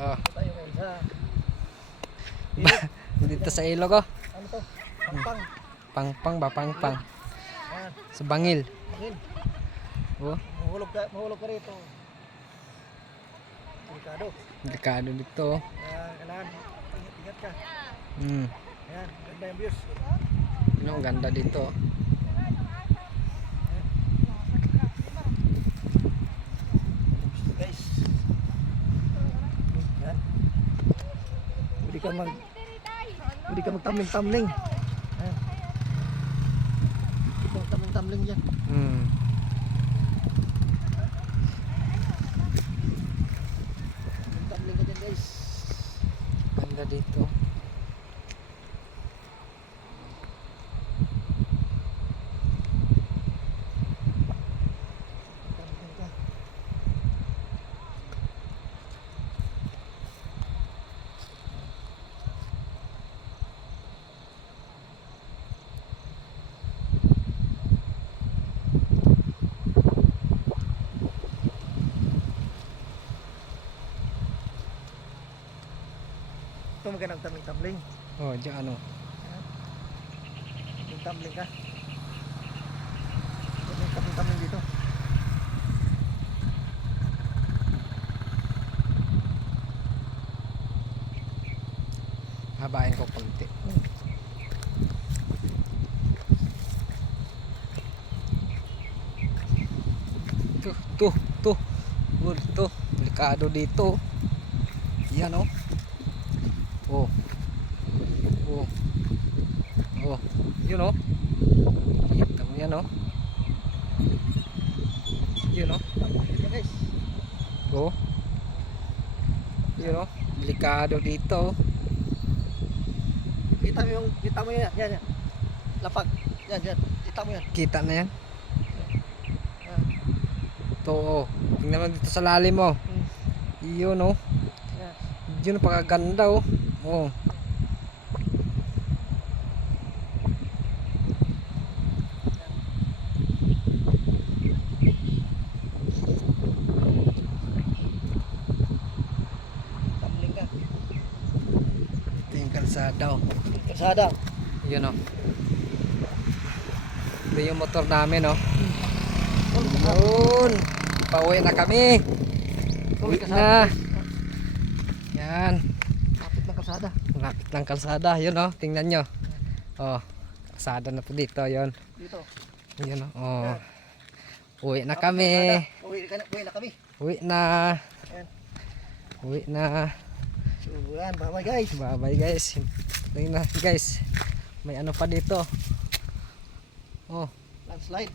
Oh. Tayo ngayon sa Dito sa ilog oh. ano to? Pangpang. Pangpang ba? Pangpang. Ayan. Sa bangil. Ayun. Oh. Mahulog ka rito. Delikado. Delikado dito oh. Kaya kailangan ingat ka. Ayan, ganda yung views. Yun ang ganda dito oh. Guys. Yan. Pwede ka magtamling-tamling. Ayan. Pwede ka magtamling-tamling dyan. Tamling ka dyan guys. Ganda dito. Tamling ka. Ito magandang tamling-tamling. Oh, diyan ano. Tamling ka. May tamling-tamling dito. Habain ko konti. Tuh. Tuh. Delikado dito. Yan oh. Oh. Oh. Oh. Yun oh. Kita mo yan oh. Yun oh. Ayan guys. Oh. Yun oh. Delikado dito. Kita mo yan. Yan. Lapag. Yan. Kita mo yan. Kita na yan. Yan. Ito oh. Tingnan mo dito sa lalim oh. Yun oh. Yan. Yun oh, pagkaganda oh. Oh. Tamling ka. Ito yung kalsada oh. Kasada. Yun oh. Ito yung motor namin oh. Yun. Pauwi na kami. Uwi na. Yan. Kapit ng kasada. Lapit ng kalsada. Yun oh. Tingnan nyo. Oh. Kalsada na po dito. Yun. Dito. Yun oh. Oh. Uwi na kami. Uwi na kami. Uwi na. Yan. Uwi na. So yan. Bye guys. Bye bye guys. Tingnan guys. May ano pa dito. Oh. Landslide.